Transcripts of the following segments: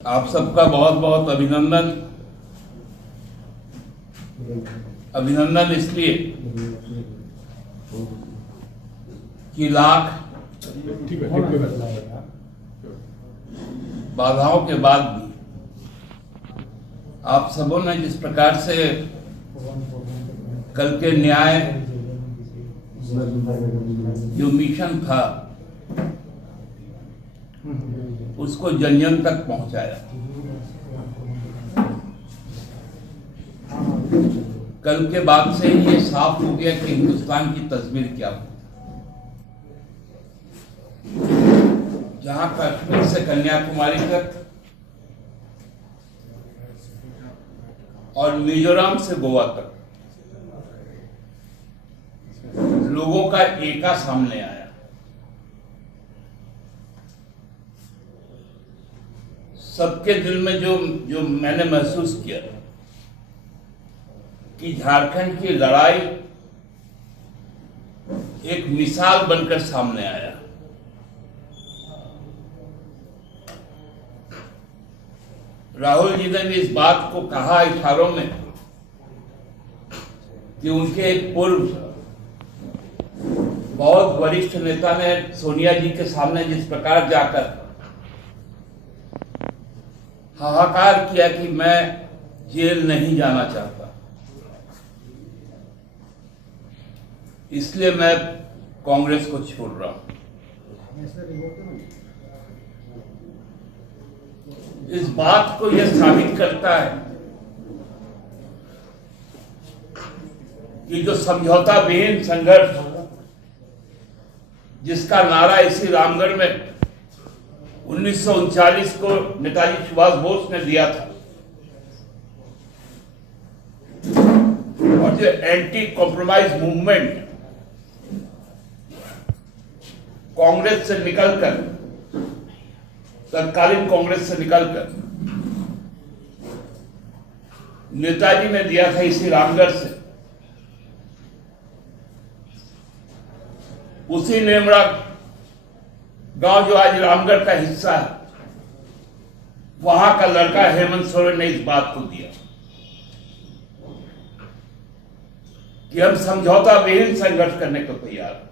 आप सबका बहुत बहुत अभिनंदन। अभिनंदन इसलिए कि लाख बाधाओं के बाद भी आप सबों ने जिस प्रकार से कल के न्याय जो मिशन था उसको जन जन तक पहुंचाया। कल के बाद से ये साफ हो गया कि हिंदुस्तान की तस्वीर क्या हो। जहां कश्मीर से कन्याकुमारी तक और मिजोरम से गोवा तक लोगों का एका सामने आया। सबके दिल में जो मैंने महसूस किया कि झारखंड की लड़ाई एक मिसाल बनकर सामने आया। राहुल जी ने भी इस बात को कहा इशारों में कि उनके एक पूर्व बहुत वरिष्ठ नेता ने सोनिया जी के सामने जिस प्रकार जाकर हाहाकार किया कि मैं जेल नहीं जाना चाहता, इसलिए मैं कांग्रेस को छोड़ रहा हूं। इस बात को यह साबित करता है कि जो समझौता विहीन संघर्ष जिसका नारा इसी रामगढ़ में 1939 को नेताजी सुभाष बोस ने दिया था और जो एंटी कॉम्प्रोमाइज मूवमेंट कांग्रेस से निकलकर, तत्कालीन कांग्रेस से निकलकर नेताजी ने दिया था इसी रामगढ़ से, उसी नेमरा गांव जो आज रामगढ़ का हिस्सा है, वहां का लड़का हेमंत सोरेन ने इस बात को दिया कि हम समझौता विहीन संघर्ष करने को तैयार हैं।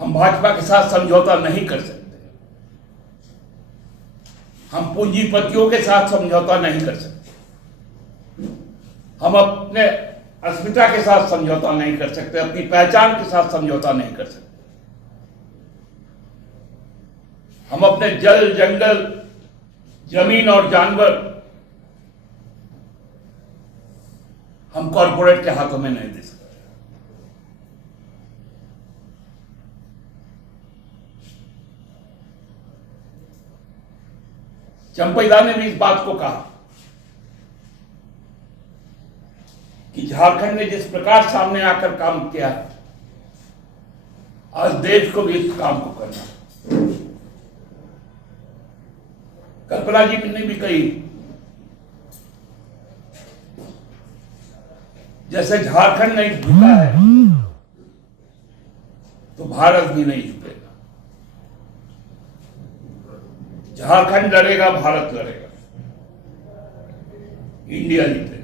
हम भाजपा के साथ समझौता नहीं कर सकते, हम पूंजीपतियों के साथ समझौता नहीं कर सकते, हम अपने अस्मिता के साथ समझौता नहीं कर सकते, अपनी पहचान के साथ समझौता नहीं कर सकते। हम अपने जल, जंगल, जमीन और जानवर हम कॉरपोरेट के हाथों में नहीं दे सकते। चंपैदा ने भी इस बात को कहा कि झारखंड ने जिस प्रकार सामने आकर काम किया है, आज देश को भी इस काम को करना है। कल्पना जी ने भी कही, जैसे झारखंड नहीं झुका है तो भारत भी नहीं झुकेगा। झारखंड लड़ेगा, भारत लड़ेगा, इंडिया जीतेगा।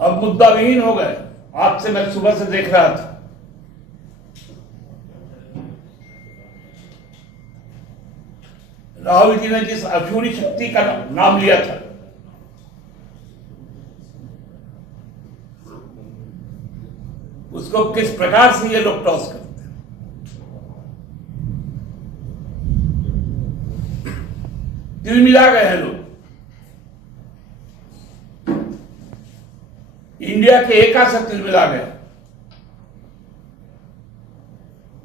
अब मुद्दा विहीन हो गए। आज से मैं सुबह से देख रहा था, राहुल जी ने जिस असूरी शक्ति का नाम लिया था, उसको किस प्रकार से ये लोग टॉस करते हैं। दिल मिला गए हैं लोग। इंडिया के एका से तिल मिला गया,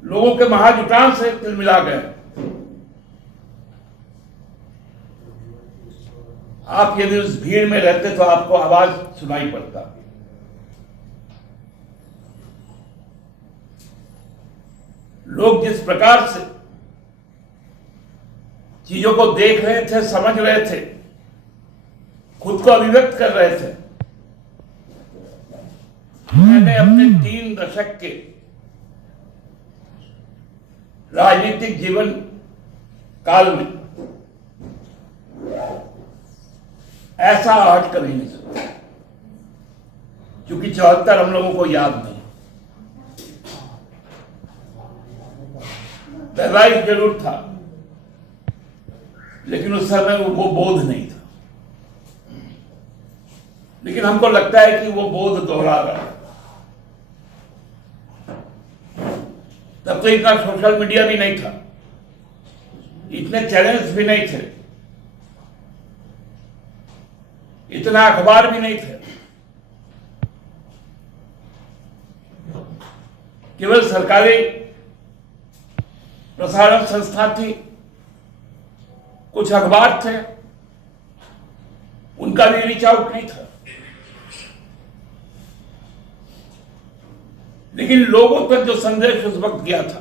लोगों के महाजुटान से तिल मिला गए। आप यदि उस भीड़ में रहते तो आपको आवाज सुनाई पड़ता। लोग जिस प्रकार से चीजों को देख रहे थे, समझ रहे थे, खुद को अभिव्यक्त कर रहे थे, मैंने अपने 3 दशक के राजनीतिक जीवन काल में ऐसा आहट कभी नहीं सुना, क्योंकि 74 हम लोगों को याद नहीं। वैवाहिक जरूर था, लेकिन उस समय वो बोध नहीं था। लेकिन हमको लगता है कि वो बोध दोहरा रहा है। तब तो इतना सोशल मीडिया भी नहीं था, इतने चैनल्स भी नहीं थे, इतना अखबार भी नहीं थे। केवल सरकारी प्रसारण संस्था थी, कुछ अखबार थे, उनका भी रीच आउट नहीं था। लेकिन लोगों तक जो संदेश उस वक्त गया था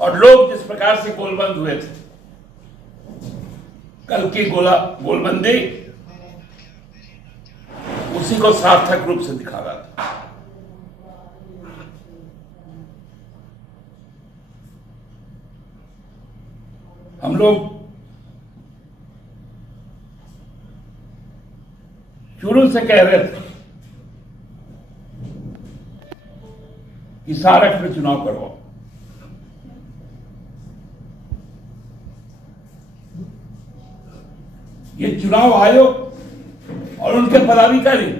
और लोग जिस प्रकार से गोलबंद हुए थे, कल की गोलबंदी उसी को सार्थक रूप से दिखा रहा था। हम लोग शुरू से कह रहे थे कि सारक में चुनाव करवाओ। ये चुनाव आयोग और उनके पदाधिकारी